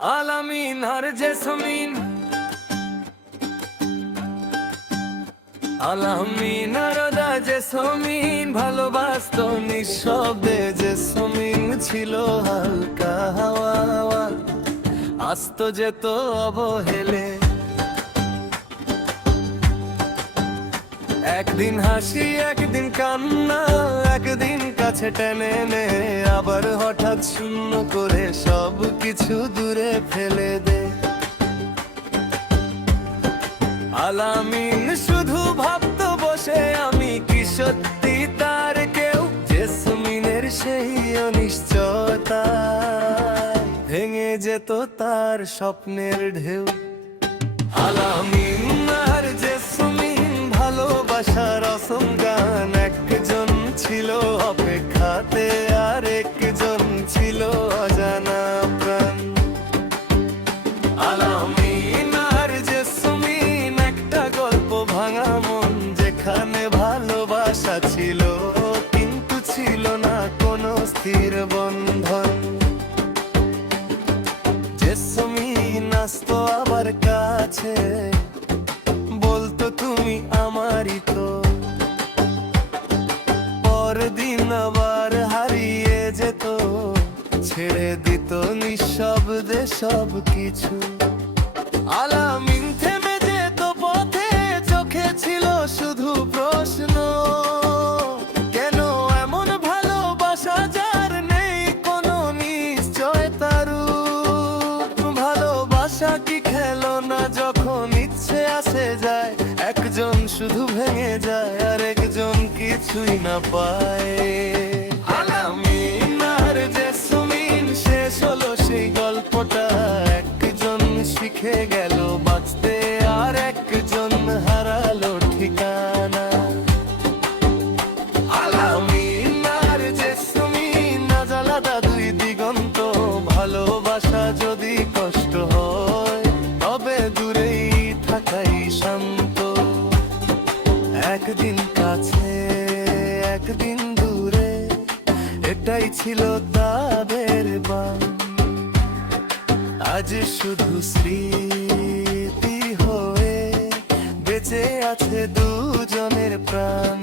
আলামিন আর জেসমিন, আলামিন আর জেসমিন ভালোবাসতো নিঃশব্দে। জেসমিন ছিল হালকা হাওয়া, আসতো যেত অবহেলে। একদিন হাসি একদিন কান্না, একদিন কাছে টেনে নে, আবার হঠাৎ শূন্য করে সব কিছু দূরে ফেলে দে। আলামিন শুধু ভাবতো বসে, আমি কি সত্যি তার কেউ? জেসমিনের সেই অনিশ্চয়তা ভেঙে যেত তার স্বপ্নের ঢেউ। আলামিন আর জেসমিন ভালোবাসার অসম গান, একজন ছিল অপেক্ষাতে আর একজন ছিল অজানা প্রাণ। আলামিন আর জেসমিন একটা গল্প ভাঙা মন, যেখানে ভালোবাসা ছিল কিন্তু ছিল না কোনো স্থির বন্ধন। জেসমিন আসতো আবার কাছে, বলতো তুমি আমারই তো। পরদিন আবার হারিয়ে যেত, ছেড়ে দিত নিঃশব্দে সব কিছু। আলামিন থেমে যেত পথে, চোখে ছিল শুধু প্রশ্ন, কেন এমন ভালোবাসা যার নেই কোনো নিশ্চয়তার? ভালোবাসা কি খেলো না যখন ইচ্ছে আসে যায়? একজন শুধু ভেঙে যায় আর একজন কিছুই না পায়। আলামিন আর জেসমিন শেষ হলো সেই গল্পটা, একজন শিখে গেল বাঁচতে আর একজন হারালো ঠিকানা। আলামিন আর জেসমিন আজ আলাদা দুই দিগন্ত, ভালোবাসা যদি কষ্ট হয় তবে দূরেই থাকাই শান্ত। একদিন কাছে একদিন দূরে, এটাই ছিল তাদের বান। আজ শুধু স্মৃতি হয়ে বেঁচে আছে দুজনের প্রাণ।